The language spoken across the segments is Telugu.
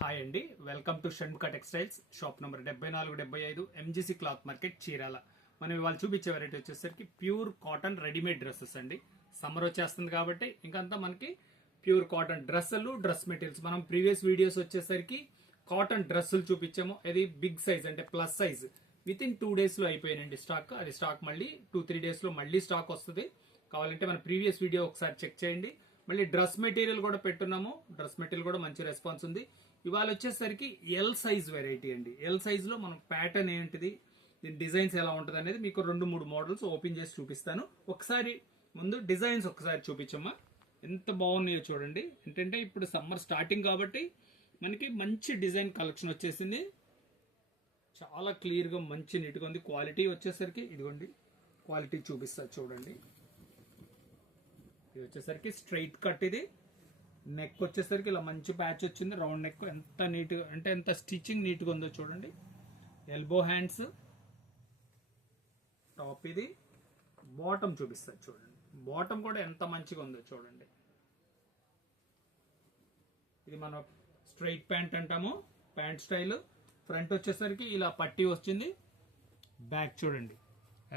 హాయ్ అండి, welcome to Shanmukha textiles shop number 7475 MGC cloth market Chirala. మనం ఇవాళ చూపించే వెరైటీ వచ్చేసరికి ప్యూర్ కాటన్ రెడీమేడ్ డ్రెస్సెస్ అండి. సమ్మర్ వచ్చేస్తుంది కాబట్టి ఇంకంతా మనకి ప్యూర్ కాటన్ డ్రెస్సులు, డ్రెస్ మెటీరియల్స్. మనం ప్రీవియస్ వీడియోస్ వచ్చేసరికి కాటన్ డ్రెస్సులు చూపించాము. అది బిగ్ సైజ్ అంటే plus size. With in 2 days లో అయిపోయినండి స్టాక్. అది స్టాక్ మళ్ళీ 2-3 days లో మళ్ళీ స్టాక్ వస్తుంది. కావాలంటే మన ప్రీవియస్ వీడియో ఒకసారి చెక్ చేయండి. మళ్ళీ డ్రెస్ మెటీరియల్ కూడా పెట్టున్నాము. డ్రెస్ మెటీరియల్ కూడా మంచి రెస్పాన్స్ ఉంది. ఇవాళ వచ్చేసరికి ఎల్ సైజ్ వెరైటీ అండి. ఎల్ సైజ్ లో మనం ప్యాటర్న్ ఏంటిది, దీని డిజైన్స్ ఎలా ఉంటుంది అనేది మీకు 2-3 మోడల్స్ ఓపెన్ చేసి చూపిస్తాను. ఒకసారి ముందు డిజైన్స్ ఒకసారి చూపించమ్మా. ఎంత బాగున్నాయో చూడండి. ఏంటంటే ఇప్పుడు సమ్మర్ స్టార్టింగ్ కాబట్టి మనకి మంచి డిజైన్ కలెక్షన్ వచ్చేసింది. చాలా క్లియర్ గా మంచి నీట్గా ఉంది. క్వాలిటీ వచ్చేసరికి ఇదిగోండి, క్వాలిటీ చూపిస్తా చూడండి. ఇది వచ్చేసరికి స్ట్రైట్ కట్. ఇది నెక్ వచ్చేసరికి ఇలా మంచి ప్యాచ్ వచ్చింది. రౌండ్ నెక్ ఎంత నీట్గా అంటే ఎంత స్టిచ్చింగ్ నీట్గా ఉందో చూడండి. ఎల్బో హ్యాండ్స్, టాప్ ఇది. బాటమ్ చూపిస్తారు చూడండి. బాటమ్ కూడా ఎంత మంచిగా ఉందో చూడండి. ఇది మన స్ట్రైట్ ప్యాంట్ అంటాము, ప్యాంట్ స్టైల్. ఫ్రంట్ వచ్చేసరికి ఇలా పట్టీ వచ్చింది. బ్యాక్ చూడండి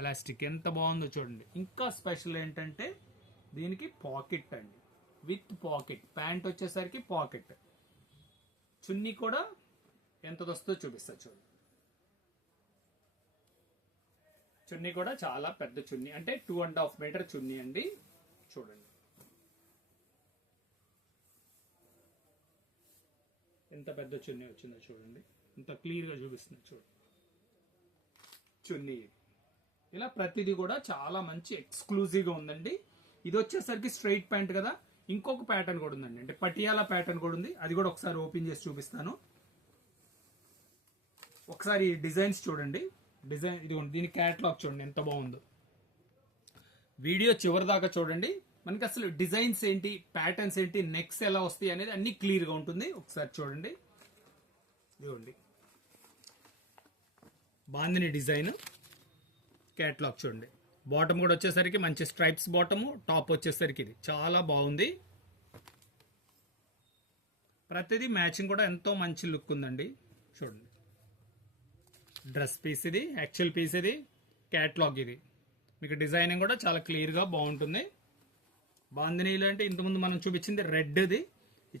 ఎలాస్టిక్ ఎంత బాగుందో చూడండి. ఇంకా స్పెషల్ ఏంటంటే దీనికి పాకెట్ అండి, విత్ పాకెట్. ప్యాంట్ వచ్చేసరికి పాకెట్. చున్నీ కూడా ఎంత వస్తుందో చూపిస్తా చూడండి. చున్నీ కూడా చాలా పెద్ద చున్నీ, అంటే 2.5 మీటర్ చున్నీ అండి. చూడండి ఎంత పెద్ద చున్నీ వచ్చిందో చూడండి. ఎంత క్లియర్ గా చూపిస్తుంది చూడండి. చున్నీ ఇలా ప్రతిదీ కూడా చాలా మంచి ఎక్స్క్లూజివ్ గా ఉందండి. ఇది వచ్చేసరికి స్ట్రైట్ ప్యాంట్ కదా. ఇంకొక ప్యాటర్న్ కూడా ఉందండి, అంటే పటియాలా ప్యాటర్న్ కూడా ఉంది. అది కూడా ఒకసారి ఓపెన్ చేసి చూపిస్తాను. ఒకసారి డిజైన్స్ చూడండి. డిజైన్ ఇదిగోండి, దీని క్యాటలాగ్ చూడండి ఎంత బాగుందో. వీడియో చివరి దాకా చూడండి. మనకి అసలు డిజైన్స్ ఏంటి, ప్యాటర్న్స్ ఏంటి, నెక్స్ ఎలా వస్తాయి అనేది అన్ని క్లియర్ గా ఉంటుంది. ఒకసారి చూడండి. ఇదిగోండి బాందిని డిజైన్. క్యాటలాగ్ చూడండి. బాటమ్ కూడా వచ్చేసరికి మంచి స్ట్రైప్స్ బాటము. టాప్ వచ్చేసరికి ఇది చాలా బాగుంది. ప్రతిదీ మ్యాచింగ్ కూడా ఎంతో మంచి లుక్ ఉందండి. చూడండి డ్రెస్ పీస్ ఇది, యాక్చువల్ పీస్ ఇది, క్యాటలాగ్ ఇది. మీకు డిజైనింగ్ కూడా చాలా క్లియర్గా బాగుంటుంది. బాందినీలు అంటే ఇంతకుముందు మనం చూపించింది రెడ్. ఇది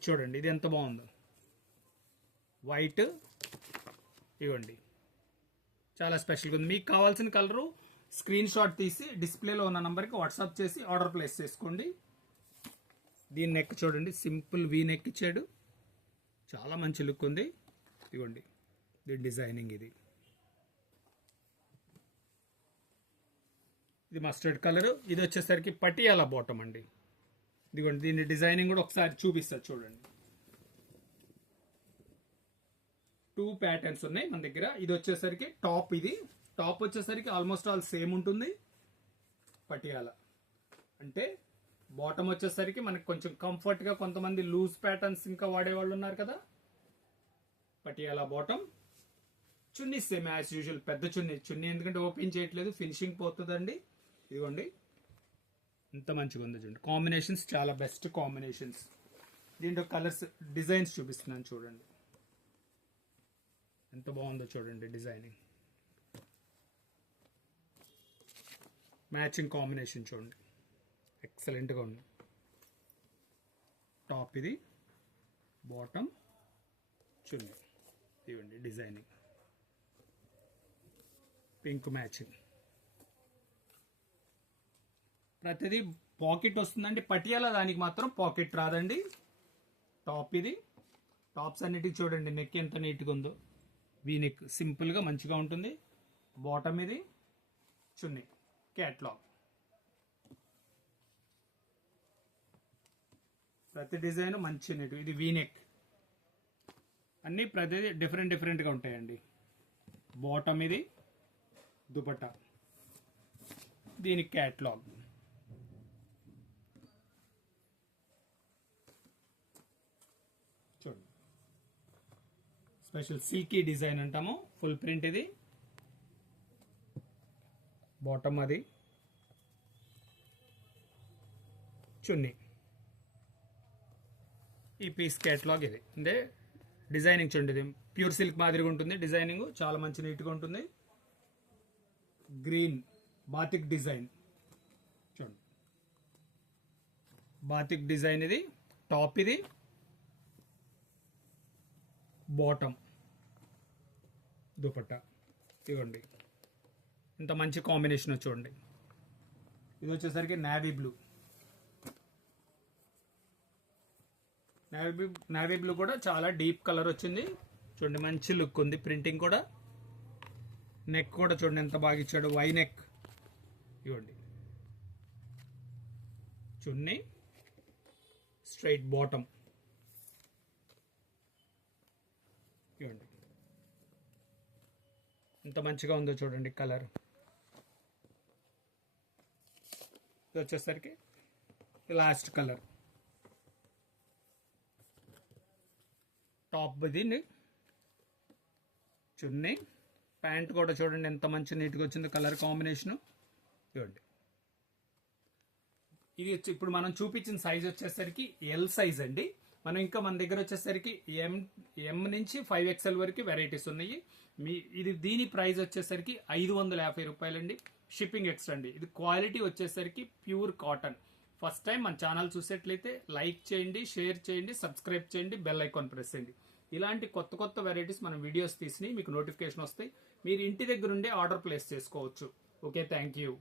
చూడండి, ఇది ఎంత బాగుందో. వైట్ ఇవ్వండి, చాలా స్పెషల్గా ఉంది. మీకు కావాల్సిన కలరు స్క్రీన్ షాట్ తీసి డిస్ప్లేలో ఉన్న నంబర్కి వాట్సాప్ చేసి ఆర్డర్ ప్లేస్ చేసుకోండి. దీని నెక్ చూడండి, సింపుల్ వీ నెక్ ఇచ్చాడు. చాలా మంచి లుక్ ఉంది. ఇదిగోండి దీని డిజైనింగ్ ఇది. ఇది మస్టర్డ్ కలర్. ఇది వచ్చేసరికి పటియాలా బాటమ్ అండి. ఇదిగోండి దీని డిజైనింగ్ కూడా ఒకసారి చూపిస్తా చూడండి. 2 ప్యాటర్న్స్ ఉన్నాయి మన దగ్గర. ఇది వచ్చేసరికి టాప్. ఇది టాప్ వచ్చేసరికి ఆల్మోస్ట్ ఆల్ సేమ్ ఉంటుంది. పటియాలా అంటే బాటమ్ వచ్చేసరికి మనకి కొంచెం కంఫర్ట్ గా, కొంతమంది లూజ్ ప్యాటర్న్స్ ఇంకా వాడేవాళ్ళు ఉన్నారు కదా. పటియాలా బాటమ్. చున్నీ సేమ్ యాజ్ యూజువల్, పెద్ద చున్నీ. చున్నీ ఎందుకంటే ఓపెన్ చేయట్లేదు, ఫినిషింగ్ పోతుందండి. ఇదిగోండి ఎంత మంచిగా ఉంది చూడండి. కాంబినేషన్స్ చాలా బెస్ట్ కాంబినేషన్స్. దీంట్లో కలర్స్, డిజైన్స్ చూపిస్తున్నాను చూడండి. ఎంత బాగుందో చూడండి డిజైనింగ్. మ్యాచింగ్ కాంబినేషన్ చూడండి, ఎక్సలెంట్గా ఉంది. టాప్ ఇది, బాటమ్, చున్నీ. ఇవ్వండి డిజైనింగ్, పింక్ మ్యాచింగ్. ప్రతిదీ పాకెట్ వస్తుందండి. పటియాలా దానికి మాత్రం పాకెట్ రాదండి. టాప్ ఇది. టాప్స్ అన్నిటికీ చూడండి నెక్ ఎంత నీట్గా ఉందో. వీ నెక్ సింపుల్గా మంచిగా ఉంటుంది. బాటమ్ ఇది, చున్నీ, క్యాట్లాగ్. ప్రతి డిజైన్ మంచి నీట్. ఇది వీ నెక్. అన్నీ ప్రతిదీ డిఫరెంట్గా ఉంటాయండి. బాటమ్ ఇది, దుపట్టా, దీని క్యాట్లాగ్. చూడండి స్పెషల్ సిల్కీ డిజైన్ అంటాము. ఫుల్ ప్రింట్ ఇది. బాటమ్ అది, చున్నీ. ఈ పీస్ క్యాటలాగ్ ఇది. అంటే డిజైనింగ్ చూడండి, ఇది ప్యూర్ సిల్క్ మాదిరిగా ఉంటుంది. డిజైనింగ్ చాలా మంచి నీట్గా ఉంటుంది. గ్రీన్ బాతిక్ డిజైన్ చూడండి, బాతిక్ డిజైన్. ఇది టాప్, ఇది బాటమ్, దుపట్టా. ఇవ్వండి ఇంత మంచి కాంబినేషన్ చూడండి. ఇది వచ్చేసరికి నావీ బ్లూ. నావీ బ్లూ కూడా చాలా డీప్ కలర్ వచ్చింది చూడండి, మంచి లుక్ ఉంది. ప్రింటింగ్ కూడా, నెక్ కూడా చూడండి ఎంత బాగా ఇచ్చాడు, వై నెక్. ఇవ్వండి చున్నీ, స్ట్రైట్ బాటమ్. ఇవ్వండి ఎంత మంచిగా ఉందో చూడండి కలర్. ఇది వచ్చేసరికి లాస్ట్ కలర్. టాప్ ఇది చున్నీ, ప్యాంట్ కూడా చూడండి ఎంత మంచి నీట్గా వచ్చింది కలర్ కాంబినేషను. చూడండి ఇది ఇప్పుడు మనం చూపించిన సైజ్ వచ్చేసరికి ఎల్ సైజ్ అండి. మనం ఇంకా మన దగ్గర వచ్చేసరికి ఎం నుంచి 5XL వరకు వెరైటీస్ ఉన్నాయి. దీని ప్రైస్ వచ్చేసరికి 550 రూపాయలండి. షిప్పింగ్ ఎక్స్ట్రా అండి. ఇది క్వాలిటీ వచ్చేసరికి ప్యూర్ కాటన్. ఫస్ట్ టైం మన ఛానల్ చూసేట్లయితే లైక్ చేయండి, షేర్ చేయండి, సబ్స్క్రైబ్ చేయండి, బెల్ ఐకాన్ ప్రెస్ చేయండి. ఇలాంటి కొత్త కొత్త వెరైటీస్ మనం వీడియోస్ తీసి మీకు నోటిఫికేషన్ వస్తాయి. మీరు ఇంటి దగ్గర ఉండే ఆర్డర్ ప్లేస్ చేసుకోవచ్చు. Okay, thank you.